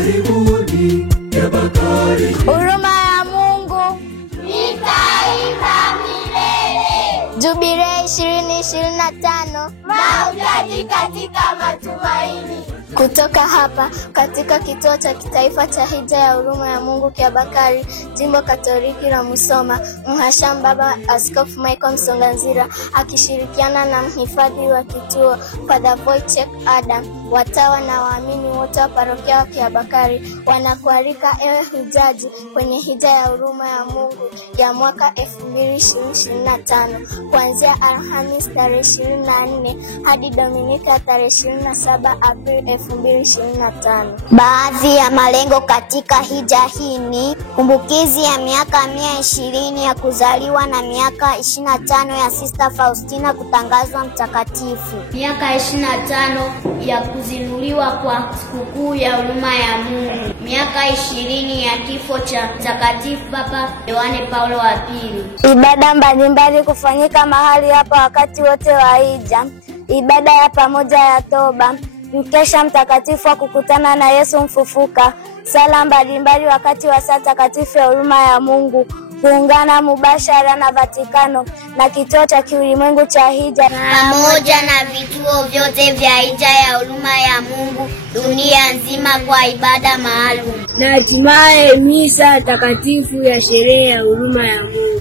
karibuni Kiabakari. Huruma ya Mungu itaimba milele. Jubilei 2025, mahujaji katika matumaini. Kutoka hapa katika kituo cha kitaifa cha hija ya huruma ya Mungu Kiabakari, Jimbo Katoliki la Musoma, Mhashamu Baba Askofu Michael Msonganzira akishirikiana na mhifadhi wa kituo Father Wojciech Adam, watawa na waamini wote wa parokia wa Kiabakari wanakualika ewe hujaji kwenye hija ya huruma ya Mungu ya mwaka 2025 kuanzia Alhamisi tarehe 24 hadi Dominika tarehe 27 Aprili 2025. Baadhi ya malengo katika hija hii ni kumbukizi ya miaka 120 ya kuzaliwa na miaka 25 ya Sister Faustina kutangazwa mtakatifu, miaka 25 ya kuzinduliwa kwa sikukuu ya huruma ya Mungu, miaka 20 ya kifo cha mtakatifu Papa Yohane Paulo wa Pili. Ibada mbalimbali kufanyika mahali hapa wakati wote wa hija: ibada ya pamoja ya toba, mkesha mtakatifu wa kukutana na Yesu mfufuka, sala mbalimbali wakati wa saa takatifu ya huruma ya Mungu, kuungana mubashara na Vatikano na kituo cha kiulimwengu cha hija pamoja na vituo vyote vya hija ya huruma ya Mungu dunia nzima kwa ibada maalum, na hatimaye misa takatifu ya sherehe ya huruma ya Mungu.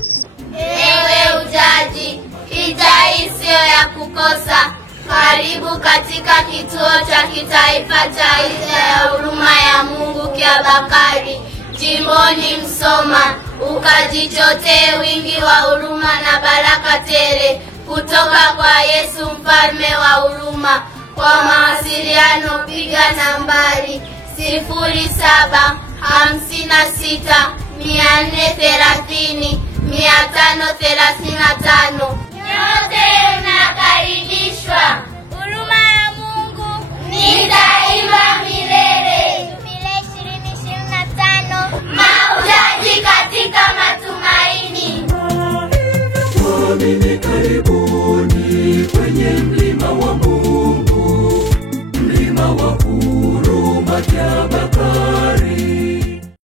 Ewe hujaji, hija hii sio ya kukosa. Karibu katika kituo cha kitaifa cha hija ya huruma ya Mungu Kiabakari, jimboni Musoma, ukajichotee wingi wa huruma na baraka tele kutoka kwa Yesu mfalme wa huruma. Kwa mawasiliano piga nambari 0756 430 535.